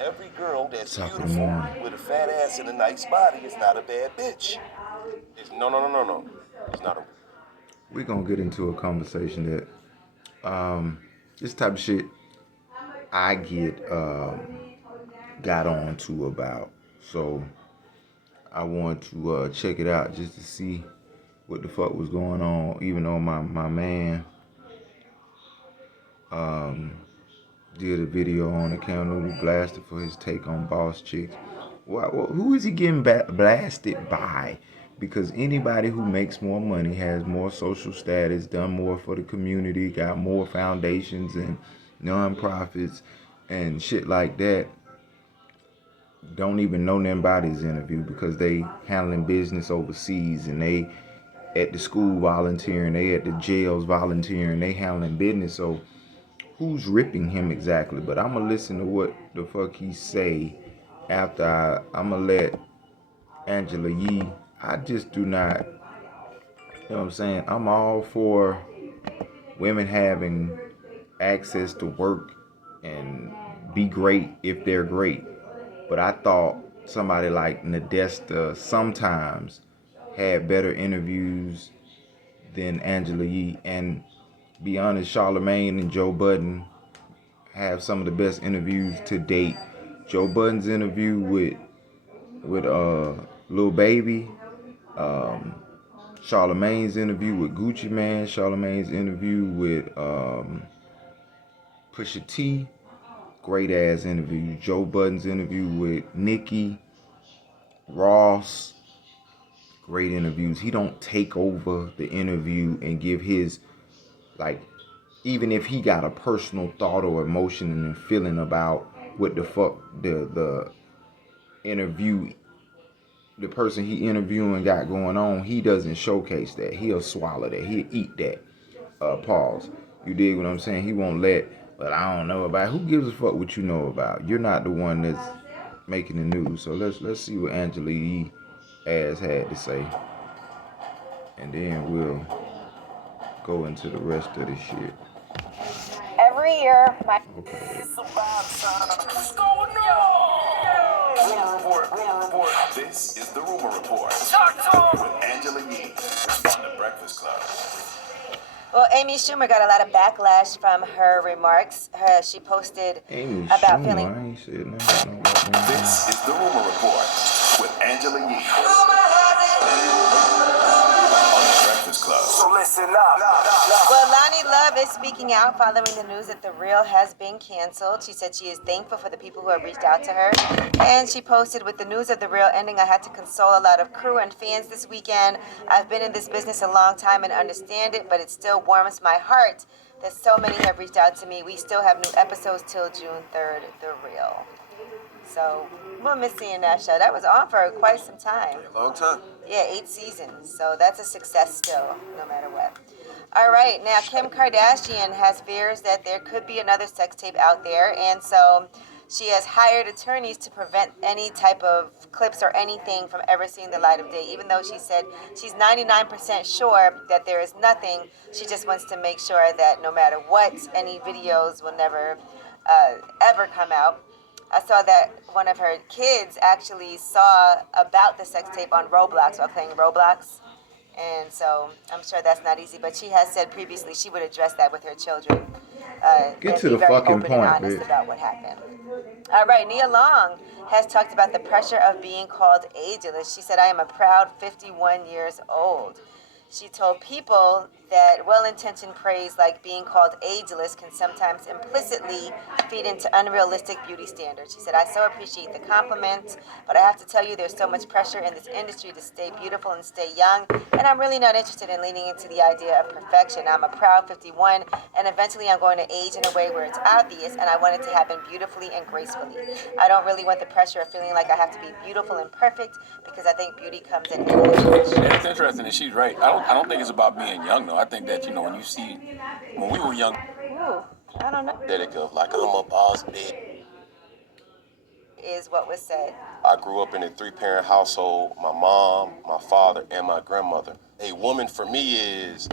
Every girl that's Top of the beautiful morning. with a fat ass and a nice body is not a bad bitch. No. It's not a. We're gonna get into a conversation that this type of shit I get got on to about. So I want to check it out just to see what the fuck was going on. Even though my man did a video on the Cam Newton blasted for his take on boss chicks. Who is he getting blasted by? Because anybody who makes more money, has more social status, done more for the community, got more foundations and non-profits and shit like that, don't even know them about his interview because they handling business overseas and they at the school volunteering, they at the jails volunteering, they handling business. So who's ripping him exactly? But I'm gonna listen to what the fuck he say after I'm gonna let Angela Yee. I just do not, you know what I'm saying? I'm all for women having access to work and be great if they're great. But I thought somebody like Nadesta sometimes had better interviews than Angela Yee. And be honest, Charlemagne and Joe Budden have some of the best interviews to date. Joe Budden's interview with Lil Baby, um, Charlemagne's interview with Gucci Man, Charlemagne's interview with Pusha T, great ass interview. Joe Budden's interview with Nicki, Ross, great interviews. He don't take over the interview and give his, like, even if he got a personal thought or emotion and feeling about what the fuck the interview, the person he interviewing got going on, he doesn't showcase that. He'll swallow that. He'll eat that. Pause. You dig what I'm saying? He won't let, but I don't know about. Who gives a fuck what you know about? You're not the one that's making the news. So let's see what Angela Yee ass had to say, and then we'll go into the rest of the shit. Every year, my Okay. What's going on? Rumor report. This is the Rumor Report with Angela Yee on the Breakfast Club. well, Amy Schumer got a lot of backlash from her remarks. She posted Amy about Schumer, feeling. I ain't said nothing about no goddamn. This is the Rumor Report with Angela Yee on the Breakfast Club. So listen up. Well, Lonnie Love is speaking out following the news that The Real has been canceled. She said she is thankful for the people who have reached out to her. And she posted, with the news of The Real ending, I had to console a lot of crew and fans this weekend. I've been in this business a long time and understand it, but it still warms my heart that so many have reached out to me. We still have new episodes till June 3rd, The Real. So we'll miss seeing that show. That was on for quite some time. A long time. Yeah, 8 seasons. So that's a success still, no matter what. All right, now Kim Kardashian has fears that there could be another sex tape out there, and so she has hired attorneys to prevent any type of clips or anything from ever seeing the light of day. Even though she said she's 99% sure that there is nothing, she just wants to make sure that no matter what, any videos will never ever come out. I saw that one of her kids actually saw about the sex tape on Roblox while playing Roblox. And so I'm sure that's not easy, but she has said previously she would address that with her children. Get and to be the very fucking open and point, honest bitch. about what happened. All right, Nia Long has talked about the pressure of being called ageless. She said, I am a proud 51 years old. She told People that well-intentioned praise like being called ageless can sometimes implicitly feed into unrealistic beauty standards. She said, I so appreciate the compliment, but I have to tell you there's so much pressure in this industry to stay beautiful and stay young, and I'm really not interested in leaning into the idea of perfection. I'm a proud 51, and eventually I'm going to age in a way where it's obvious, and I want it to happen beautifully and gracefully. I don't really want the pressure of feeling like I have to be beautiful and perfect, because I think beauty comes in age. And it's interesting that she's right. I don't think it's about being young though. I think that when you see when we were young, Ooh, I don't know. Aesthetic of like I'm a boss bitch. Is what was said. I grew up in a 3-parent household. My mom, my father, and my grandmother. A woman for me is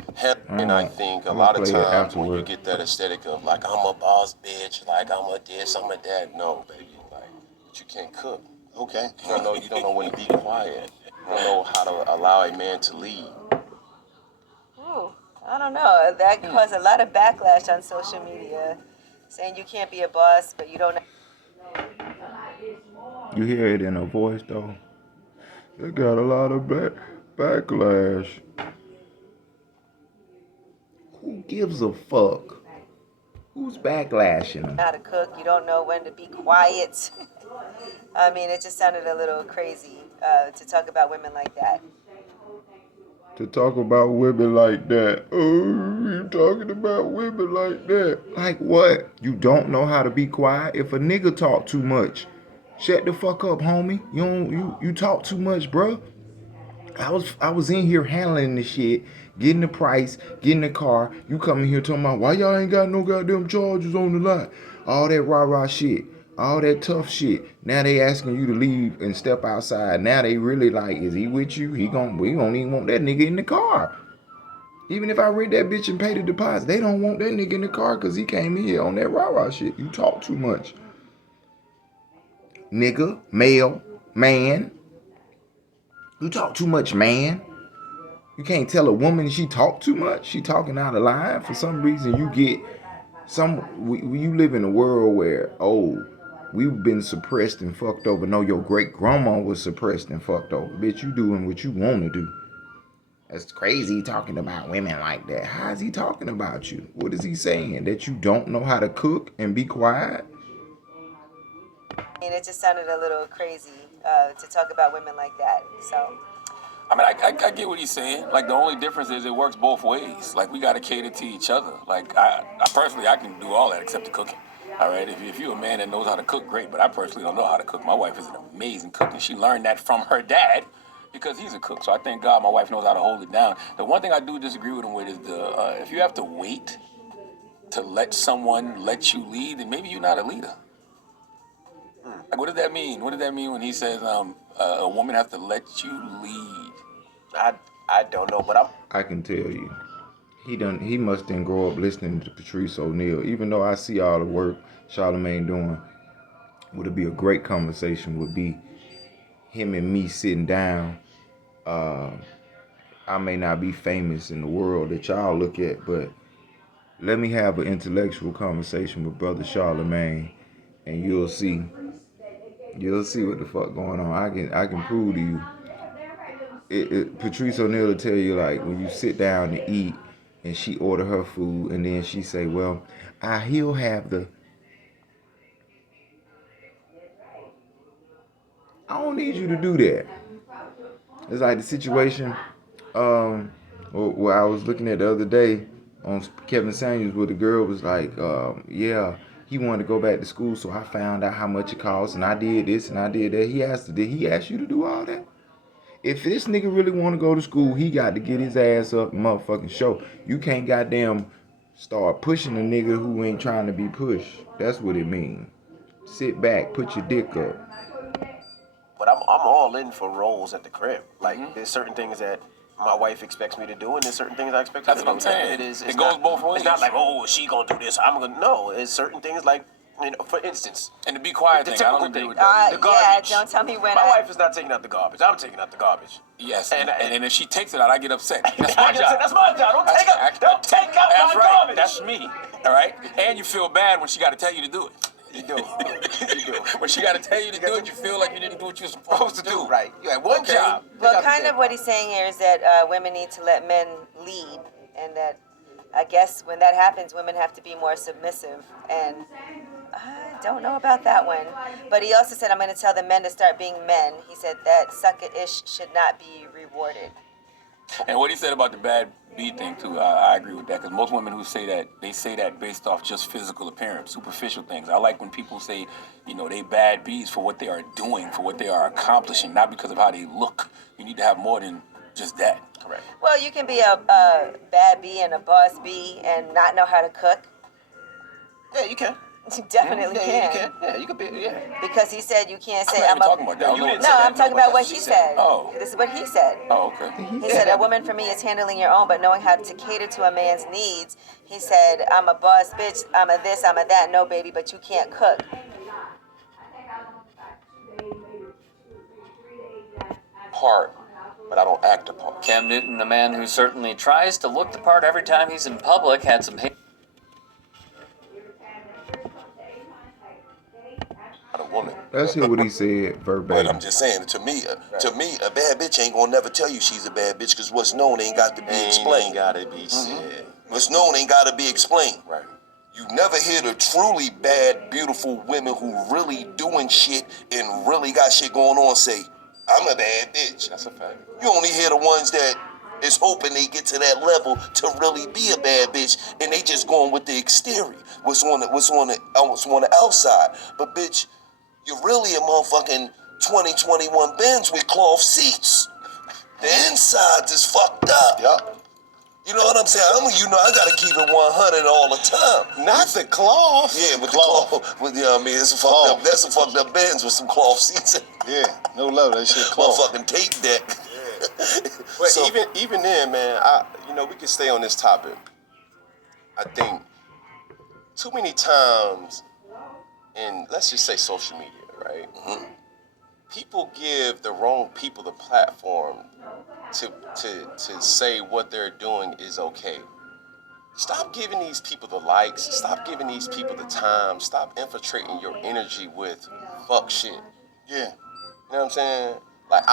and I think a lot of times when you get that aesthetic of like I'm a boss bitch, like I'm a this, I'm a that. No, baby, like but you can't cook. Okay. You don't know when to be quiet. You don't know how to allow a man to lead. Ooh, I don't know. That caused a lot of backlash on social media, saying you can't be a boss, but you don't know. You hear it in her voice though. It got a lot of backlash. Who gives a fuck? Who's backlashing them? How to cook, you don't know when to be quiet. I mean, it just sounded a little crazy to talk about women like that. To talk about women like that. Oh, you talking about women like that. Like what? You don't know how to be quiet? If a nigga talk too much, shut the fuck up, homie. You talk too much, bruh. I was in here handling the shit, getting the price, getting the car. You coming here talking about why y'all ain't got no goddamn charges on the lot. All that rah-rah shit. All that tough shit. Now they asking you to leave and step outside. Now they really like, is he with you? We don't even want that nigga in the car. Even if I rent that bitch and pay the deposit, they don't want that nigga in the car because he came in here on that rah-rah shit. You talk too much. Nigga, male, man. You talk too much, man. You can't tell a woman she talk too much. She talking out of line. For some reason, you get you live in a world where, we've been suppressed and fucked over. No, your great grandma was suppressed and fucked over. Bitch, you doing what you want to do. That's crazy talking about women like that. How is he talking about you? What is he saying? That you don't know how to cook and be quiet? And it just sounded a little crazy to talk about women like that. So. I mean, I get what he's saying. Like, the only difference is it works both ways. Like, we got to cater to each other. Like, I personally, I can do all that except the cooking. All right? If you're a man that knows how to cook, great. But I personally don't know how to cook. My wife is an amazing cook, and she learned that from her dad because he's a cook. So I thank God my wife knows how to hold it down. The one thing I do disagree with him with is if you have to wait to let someone let you lead, then maybe you're not a leader. Like, what does that mean? What does that mean when he says a woman has to let you lead? I don't know, but I can tell you. He must didn't grow up listening to Patrice O'Neal. Even though I see all the work Charlamagne doing, would it be a great conversation would be him and me sitting down. I may not be famous in the world that y'all look at, but let me have an intellectual conversation with Brother Charlamagne, and you'll see what the fuck going on. I can prove to you. Patrice O'Neal will tell you, like, when you sit down to eat and she order her food and then she say, well, he'll have the... I don't need you to do that. It's like the situation where I was looking at the other day on Kevin Samuels, where the girl was like, he wanted to go back to school, so I found out how much it costs, and I did this and I did that. Did he ask you to do all that? If this nigga really want to go to school, he got to get his ass up and motherfucking show. You can't goddamn start pushing a nigga who ain't trying to be pushed. That's what it mean. Sit back, put your dick up. But I'm all in for roles at the crib. Like, there's certain things that my wife expects me to do, and there's certain things I expect her to do. That's what I'm saying. It goes both ways. It's not like, she gonna do this, I'm gonna... No, it's certain things like, for instance... And to be quiet the thing, I don't typical agree thing. with that. The garbage. Don't tell me when My wife is not taking out the garbage. I'm taking out the garbage. Yes, and if she takes it out, I get upset. That's I my get job. upset. That's my job. Don't take out That's my right. garbage. That's me. All right? And you feel bad when she got to tell you to do it. You do. When she got to tell you to do it, you feel like you didn't do what you're supposed to do. Right. You had one job. Well, kind of what he's saying here is that women need to let men lead, and that I guess when that happens, women have to be more submissive. And I don't know about that one. But he also said, I'm going to tell the men to start being men. He said that suck-it-ish should not be rewarded. And what he said about the bad B thing, too, I agree with that. Because most women who say that, they say that based off just physical appearance, superficial things. I like when people say, they bad Bs for what they are doing, for what they are accomplishing, not because of how they look. You need to have more than just that. Correct. Well, you can be a bad B and a boss B and not know how to cook. Yeah, you can. You definitely can. You can. Yeah, you can be. Yeah. Because he said you can't say I'm not even talking about that. No, I'm talking about what he said. Oh. This is what he said. Oh, okay. He said a woman for me is handling your own, but knowing how to cater to a man's needs. He said, I'm a boss bitch, I'm a this, I'm a that. No, baby, but you can't cook. part, but I don't act the part. Cam Newton, a man who certainly tries to look the part every time he's in public, had some hate. A woman. Let's hear what he said But verbatim. I'm just saying, to me, a bad bitch ain't gonna never tell you she's a bad bitch, because what's known ain't got to be explained. Ain't gotta be said. What's known ain't got to be explained. Right. You never hear the truly bad, beautiful women who really doing shit and really got shit going on say, I'm a bad bitch. That's a fact. You only hear the ones that is hoping they get to that level to really be a bad bitch, and they just going with the exterior, what's on the outside. But bitch, you're really a motherfucking 2021 Benz with cloth seats. The insides is fucked up. Yup. You know what I'm saying? I gotta keep it 100 all the time. Not the cloth. Yeah, with the cloth. With, you know what I mean? It's a fucked up. That's a fucked up Benz with some cloth seats in it. Yeah, no love. That shit cloth. Motherfucking tape deck. But So- even then, man, we can stay on this topic. I think too many times in, let's just say, social media, right? Mm-hmm. People give the wrong people the platform to say what they're doing is okay. Stop giving these people the likes. Stop giving these people the time. Stop infiltrating your energy with fuck shit. Yeah. You know what I'm saying? Like,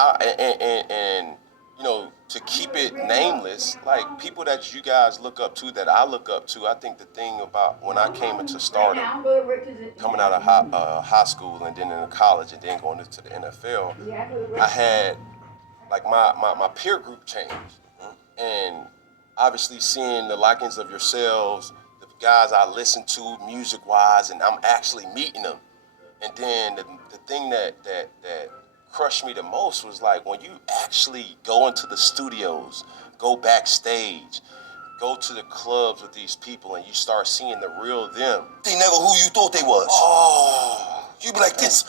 and you know, to keep it nameless, like people that you guys look up to, that I look up to, I think the thing about when I came into stardom, coming out of high school and then into college and then going into the NFL, I had, like, my peer group changed. And obviously seeing the likings of yourselves, the guys I listen to music-wise, and I'm actually meeting them. And then the thing that crushed me the most was like when you actually go into the studios, go backstage, go to the clubs with these people, and you start seeing the real them. They never who you thought they was. Oh, You be like, this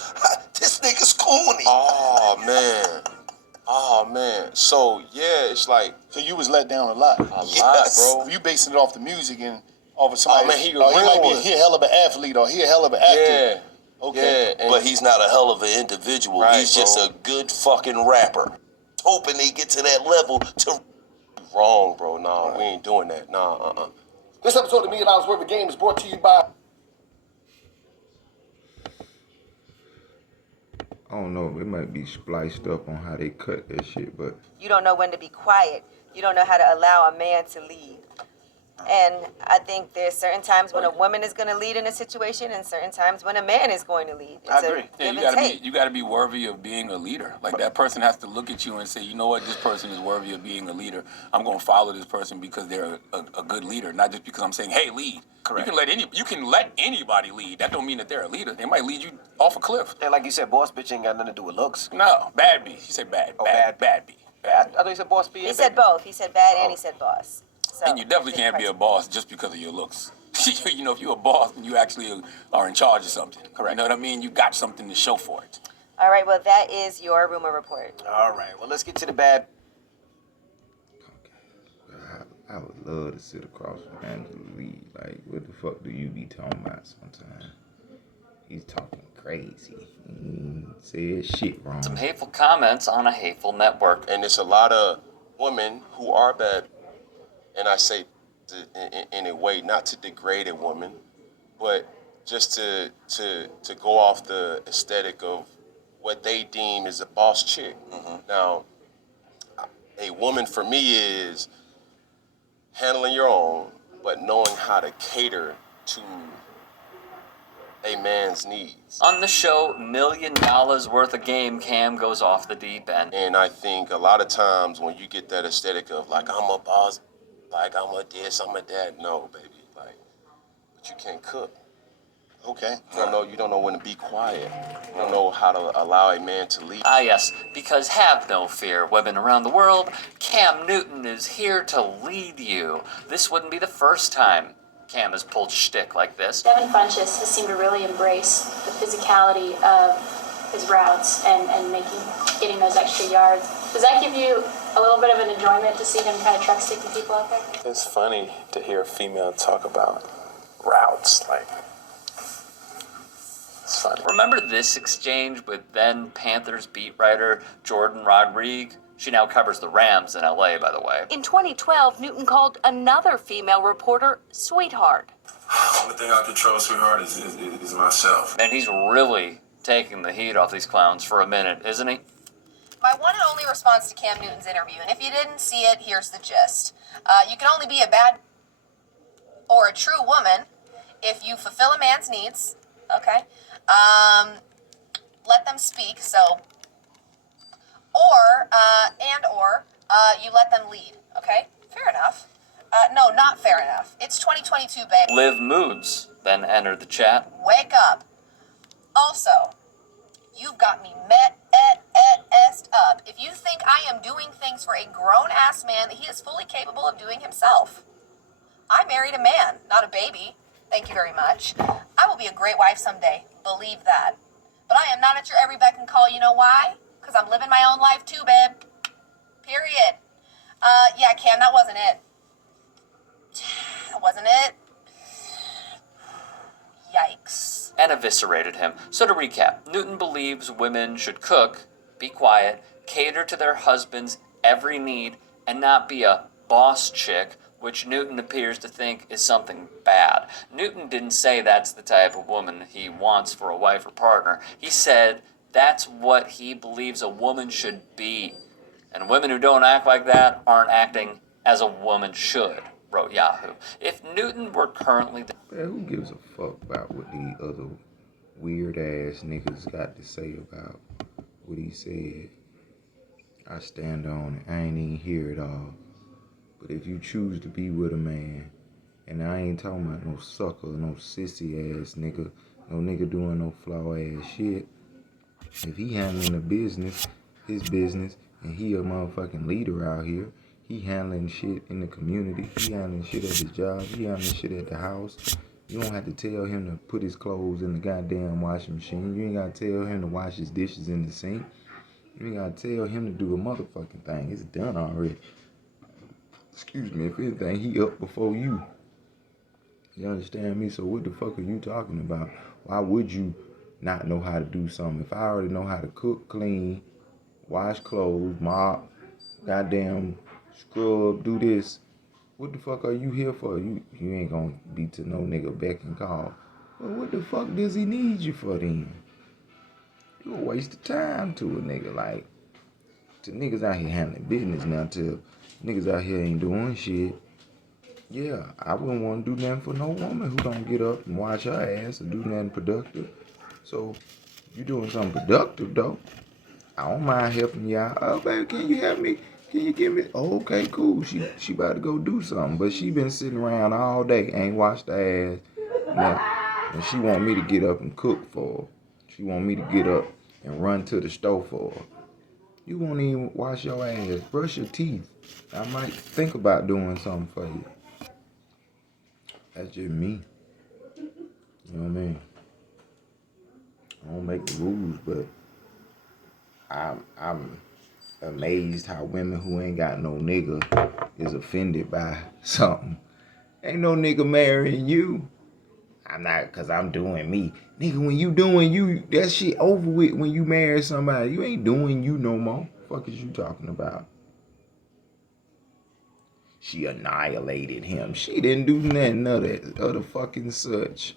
nigga's corny. oh man. So yeah, it's like So you was let down a lot. Yes. bro. You basing it off the music and off of somebody. Oh, man, he he might real. be a hell of an athlete or he a hell of an actor. Yeah. Okay. Yeah, and But he's not a hell of an individual. Right, He's just bro. a good fucking rapper. Hoping they get to that level to. wrong, bro. Nah, we ain't doing that. Nah, This episode of $1 Million Worth of Game is brought to you by. I don't know. It might be spliced up on how they cut that shit, but You don't know when to be quiet. You don't know how to allow a man to lead. And I think there's certain times when a woman is going to lead in a situation and certain times when a man is going to lead. It's I a agree. Yeah, give and take. you gotta be worthy of being a leader. Like that person has to look at you and say, you know what, this person is worthy of being a leader. I'm gonna follow this person because they're a good leader, not just because I'm saying, hey, lead. Correct. You can let anybody lead. That don't mean that they're a leader. They might lead you off a cliff. and like you said, boss bitch ain't got nothing to do with looks. No, bad B. He said bad. Oh, bad B. I thought you said boss B. He said both. He said bad and he said boss. So And you definitely it's can't be a different. boss just because of your looks. You know, if you're a boss, then you actually are in charge of something. Correct. You know what I mean? You got something to show for it. All right, well, that is your rumor report. All right. Well, let's get to the bad. I would love to sit across from Angela Lee. Like, what the fuck do you be talking about sometimes? He's talking crazy. He said shit wrong. Some hateful comments on a hateful network. And there's a lot of women who are bad, and I say in a way not to degrade a woman, but just to go off the aesthetic of what they deem is a boss chick. Now, a woman for me is handling your own, but knowing how to cater to a man's needs. On the show, $1 Million Worth of Game, Cam goes off the deep end. And I think a lot of times when you get that aesthetic of like, I'm a boss, like I'm a this, I'm a that, no, baby, like, but you can't cook. Okay. You don't know when to be quiet. You don't know how to allow a man to lead. Ah, yes, because have no fear, women around the world, Cam Newton is here to lead you. This wouldn't be the first time Cam has pulled shtick like this. Devin Funchess has seemed to really embrace the physicality of his routes and getting those extra yards. Does that give you a little bit of an enjoyment to see him kind of truck sticking people out there? It's funny to hear a female talk about routes. Like, It's funny. Remember this exchange with then Panthers beat writer Jordan Rodriguez? She now covers the Rams in LA, by the way. In 2012, Newton called another female reporter sweetheart. The only thing I control, sweetheart, is myself. And he's really taking the heat off these clowns for a minute, isn't he? My one and only response to Cam Newton's interview, and if you didn't see it, here's the gist. You can only be a bad or a true woman if you fulfill a man's needs, okay? Let them speak, so, or you let them lead, okay? Fair enough. No, not fair enough. It's 2022, babe. Liv Moods then entered the chat. Wake up. Also, you've got me messed up. If you think I am doing things for a grown-ass man that he is fully capable of doing himself. I married a man, not a baby. Thank you very much. I will be a great wife someday. Believe that. But I am not at your every beck and call. You know why? Because I'm living my own life too, babe. Period. Yeah, Cam, that wasn't it. That wasn't it. Yikes. And eviscerated him. So to recap, Newton believes women should cook, be quiet, cater to their husband's every need, and not be a boss chick, which Newton appears to think is something bad. Newton didn't say that's the type of woman he wants for a wife or partner. He said that's what he believes a woman should be. And women who don't act like that aren't acting as a woman should, wrote Yahoo. If Newton were currently... Man, who gives a fuck about what these other weird-ass niggas got to say about what he said? I stand on it. I ain't even hear it all. But if you choose to be with a man, and I ain't talking about no sucker, no sissy-ass nigga, no nigga doing no flaw-ass shit. If he handling a business, his business, and he a motherfucking leader out here, he handling shit in the community, he handling shit at his job, he handling shit at the house. You don't have to tell him to put his clothes in the goddamn washing machine. You ain't gotta tell him to wash his dishes in the sink. You ain't gotta tell him to do a motherfucking thing. It's done already. Excuse me, if anything, he up before you. You understand me? So what the fuck are you talking about? Why would you not know how to do something? If I already know how to cook, clean, wash clothes, mop, goddamn scrub, do this, what the fuck are you here for? You ain't gonna be to no nigga beck and call. Well, what the fuck does he need you for then? You a waste of time to a nigga. Like, to niggas out here handling business now, to niggas out here ain't doing shit. Yeah, I wouldn't want to do nothing for no woman who don't get up and wash her ass or do nothing productive. So, you doing something productive, though. I don't mind helping y'all. Oh, baby, can you help me? Can you give me? Oh, okay, cool. She about to go do something. But she been sitting around all day, ain't washed her ass. And she want me to get up and cook for her. She want me to get up and run to the store for her. You won't even wash your ass, brush your teeth. I might think about doing something for you. That's just me. You know what I mean? I don't make the rules, but I'm amazed how women who ain't got no nigga is offended by something. Ain't no nigga marrying you. I'm not, cause I'm doing me. Nigga, when you doing you, that shit over with when you marry somebody. You ain't doing you no more. Fuck is you talking about? She annihilated him. She didn't do nothing other fucking such.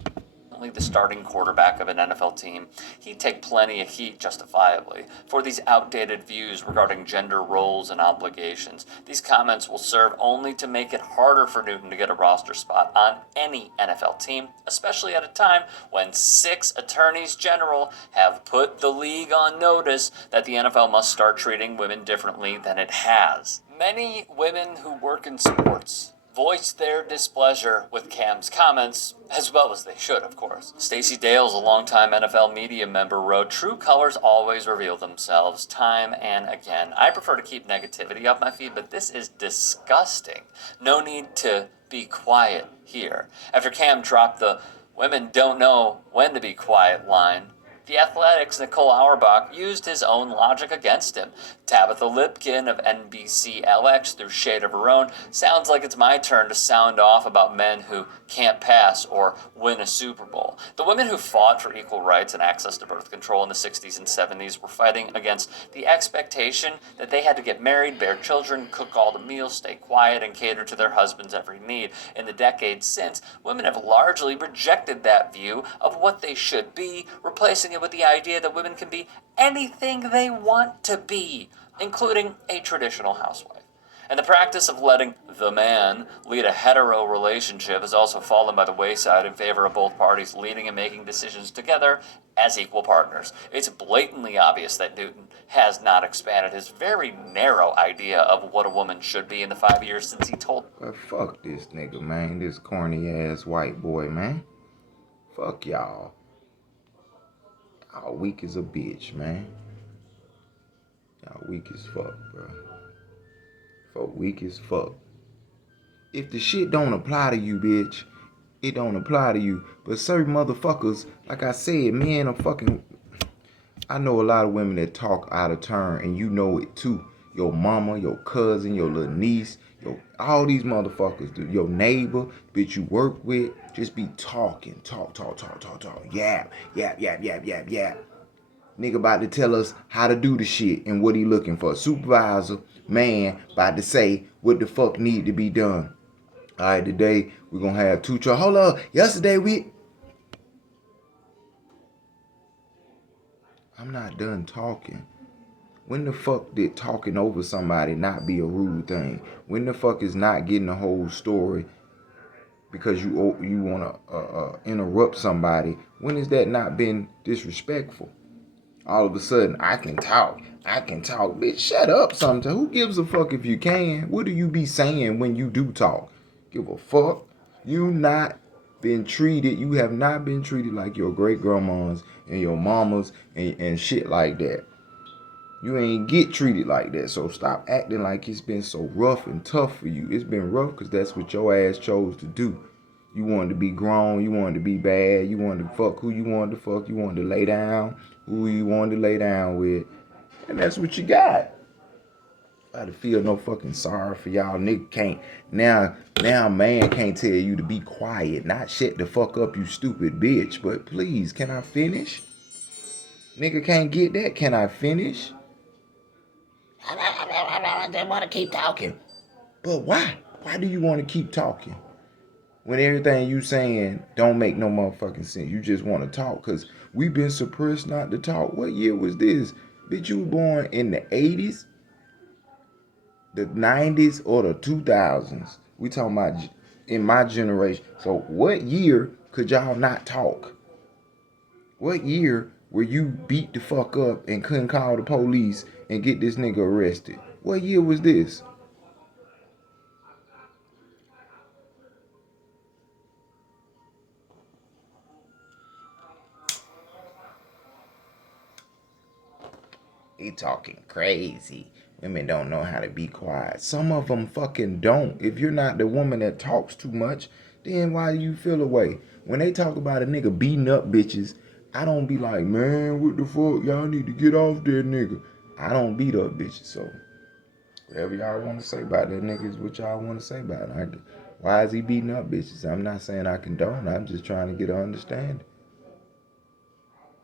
The starting quarterback of an NFL team, he'd take plenty of heat justifiably for these outdated views regarding gender roles and obligations. These comments will serve only to make it harder for Newton to get a roster spot on any NFL team, especially at a time when 6 attorneys general have put the league on notice that the NFL must start treating women differently than it has. Many women who work in sports voiced their displeasure with Cam's comments, as well as they should, of course. Stacey Dales, a longtime NFL media member, wrote, "True colors always reveal themselves time and again. I prefer to keep negativity off my feed, but this is disgusting. No need to be quiet here." After Cam dropped the "women don't know when to be quiet" line, The Athletic's Nicole Auerbach used his own logic against him. Tabitha Lipkin of NBCLX, through Shade of Her Own, sounds like it's my turn to sound off about men who can't pass or win a Super Bowl. The women who fought for equal rights and access to birth control in the 60s and 70s were fighting against the expectation that they had to get married, bear children, cook all the meals, stay quiet, and cater to their husband's every need. In the decades since, women have largely rejected that view of what they should be, replacing it with the idea that women can be anything they want to be, including a traditional housewife. And the practice of letting the man lead a hetero relationship has also fallen by the wayside in favor of both parties leading and making decisions together as equal partners. It's blatantly obvious that Newton has not expanded his very narrow idea of what a woman should be in the 5 years since he told. Well, fuck this nigga, man. This corny ass white boy, man. Fuck y'all. Y'all weak as a bitch, man. Y'all weak as fuck, bro. Fuck weak as fuck. If the shit don't apply to you, bitch, it don't apply to you. But certain motherfuckers, like I said, men are fucking... I know a lot of women that talk out of turn, and you know it too. Your mama, your cousin, your little niece, all these motherfuckers, your neighbor, bitch you work with, just be talking. Talk. Yap. Nigga about to tell us how to do the shit and what he looking for. Supervisor, man, about to say what the fuck need to be done. All right, today we're gonna have two trucks. Hold up, yesterday I'm not done talking. When the fuck did talking over somebody not be a rude thing? When the fuck is not getting the whole story because you want to interrupt somebody? When has that not been disrespectful? All of a sudden, I can talk. Bitch, shut up sometimes. Who gives a fuck if you can? What do you be saying when you do talk? Give a fuck. You have not been treated like your great grandmas and your mamas and shit like that. You ain't get treated like that. So stop acting like it's been so rough and tough for you. It's been rough because that's what your ass chose to do. You wanted to be grown. You wanted to be bad. You wanted to fuck who you wanted to fuck. You wanted to lay down who you wanted to lay down with. And that's what you got. I don't feel no fucking sorry for y'all. Nigga can't. Now man can't tell you to be quiet. Not shut the fuck up, you stupid bitch. But please, can I finish? Nigga can't get that. Can I finish? I just want to keep talking. But why? Why do you want to keep talking? When everything you saying don't make no motherfucking sense. You just want to talk because we've been suppressed not to talk. What year was this? Bitch, you were born in the 80s, the 90s, or the 2000s. We talking about in my generation. So what year could y'all not talk? What year were you beat the fuck up and couldn't call the police and get this nigga arrested? What year was this? He talking crazy. Women don't know how to be quiet. Some of them fucking don't. If you're not the woman that talks too much, then why do you feel away? When they talk about a nigga beating up bitches, I don't be like, man, what the fuck? Y'all need to get off that nigga. I don't beat up bitches, so whatever y'all want to say about that nigga is what y'all want to say about it. Why is he beating up bitches? I'm not saying I condone. I'm just trying to get an understanding.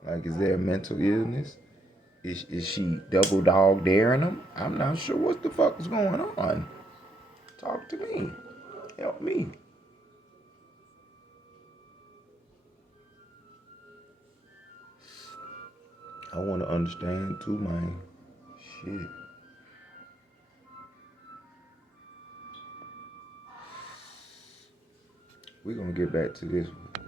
Like, is there a mental illness? Is she double dog daring him? I'm not sure what the fuck is going on. Talk to me. Help me. I want to understand too, man. Shit. We're going to get back to this one.